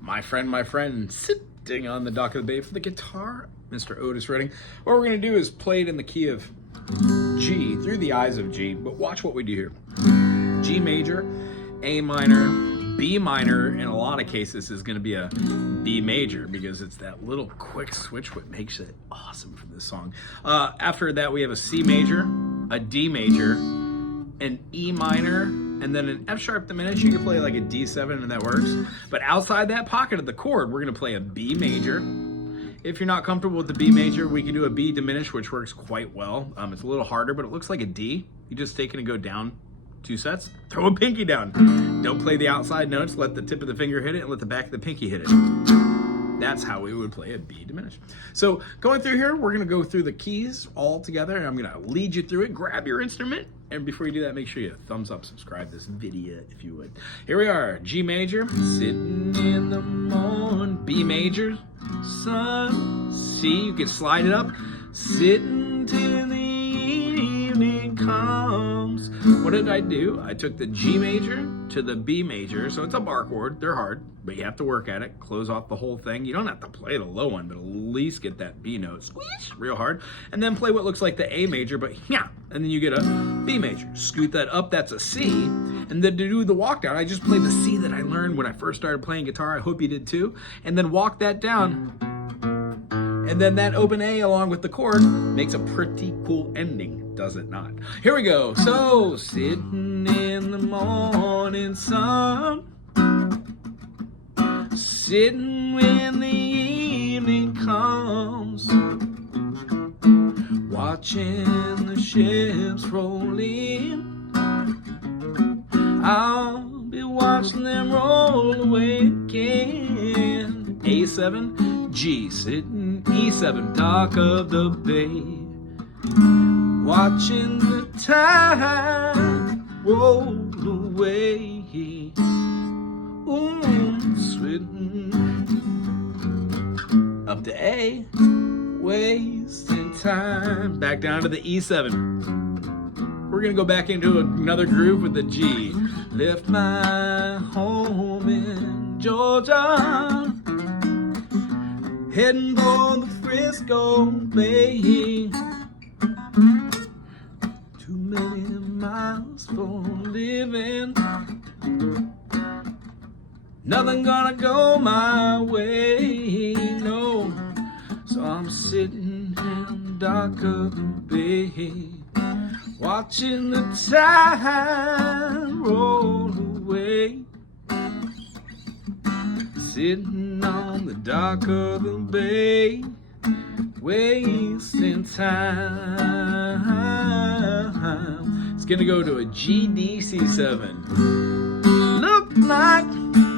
my friend, sitting on the dock of the bay for the guitar, Mr. Otis Redding. What we're going to do is play it in the key of G, through the eyes of G, but watch what we do here. G major, A minor, B minor, in a lot of cases is going to be a B major because it's that little quick switch what makes it awesome for this song. After that we have a C major, a D major, an E minor, and then an F sharp diminished. You can play like a D7 and that works. But outside that pocket of the chord, we're going to play a B major. If you're not comfortable with the B major, we can do a B diminished, which works quite well. It's a little harder, but it looks like a D. You just take it and go down 2 sets, throw a pinky down. Don't play the outside notes, let the tip of the finger hit it and let the back of the pinky hit it. That's how we would play a B diminished. So going through here, we're gonna go through the keys all together and I'm gonna lead you through it. Grab your instrument, and before you do that, make sure you thumbs up, subscribe this video if you would. Here we are, G major, sitting in the morning, B major, sun, C, you can slide it up, sitting till the evening comes. What did I do? I took the G major to the B major, so it's a bar chord, they're hard, but you have to work at it, close off the whole thing. You don't have to play the low one, but at least get that B note, squeeze, real hard, and then play what looks like the A major, but yeah, and then you get a B major. Scoot that up, that's a C, and then to do the walk down, I just played the C that I learned when I first started playing guitar, I hope you did too, and then walk that down, and then that open A along with the chord makes a pretty cool ending, does it not? Here we go. So, sitting in the morning sun, sitting when the evening comes, watching the ships roll in, I'll be watching them roll away again. A7, G, sitting E7, dock of the bay, watching the time roll away. Sweating up to A, wasting time. Back down to the E7. We're gonna go back into another groove with the G. Left my home in Georgia, heading for the Frisco Bay. Too many miles for living, nothing gonna go my way, no. So I'm sitting in the dock of the bay, watching the tide roll away. Sitting on the dock of the bay, wasting time. It's gonna go to a G, D, C7. Look like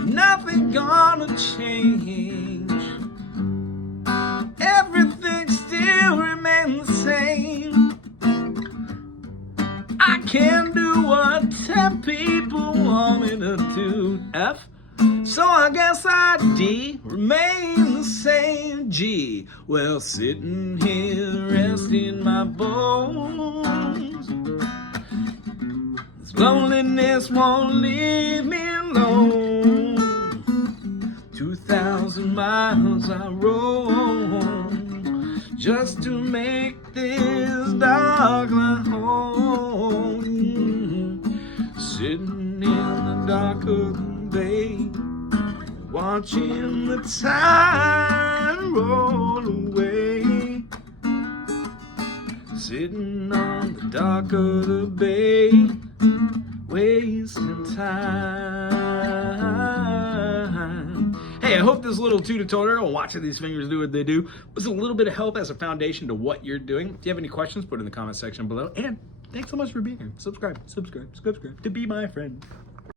nothing gonna change, everything still remains the same. I can't do what 10 people want me to do. F, so I guess I D, remain the same. G, well, sitting here resting my bones, this loneliness won't leave me alone. 2,000 miles I roam just to make this dark my home. Sitting in the dark of the bay, watching the tide roll away. Sitting on the dock of the bay, wasting time. Hey, I hope this little tutorial, watching these fingers do what they do, was a little bit of help as a foundation to what you're doing. If you have any questions, put it in the comment section below. And thanks so much for being here. Subscribe to be my friend.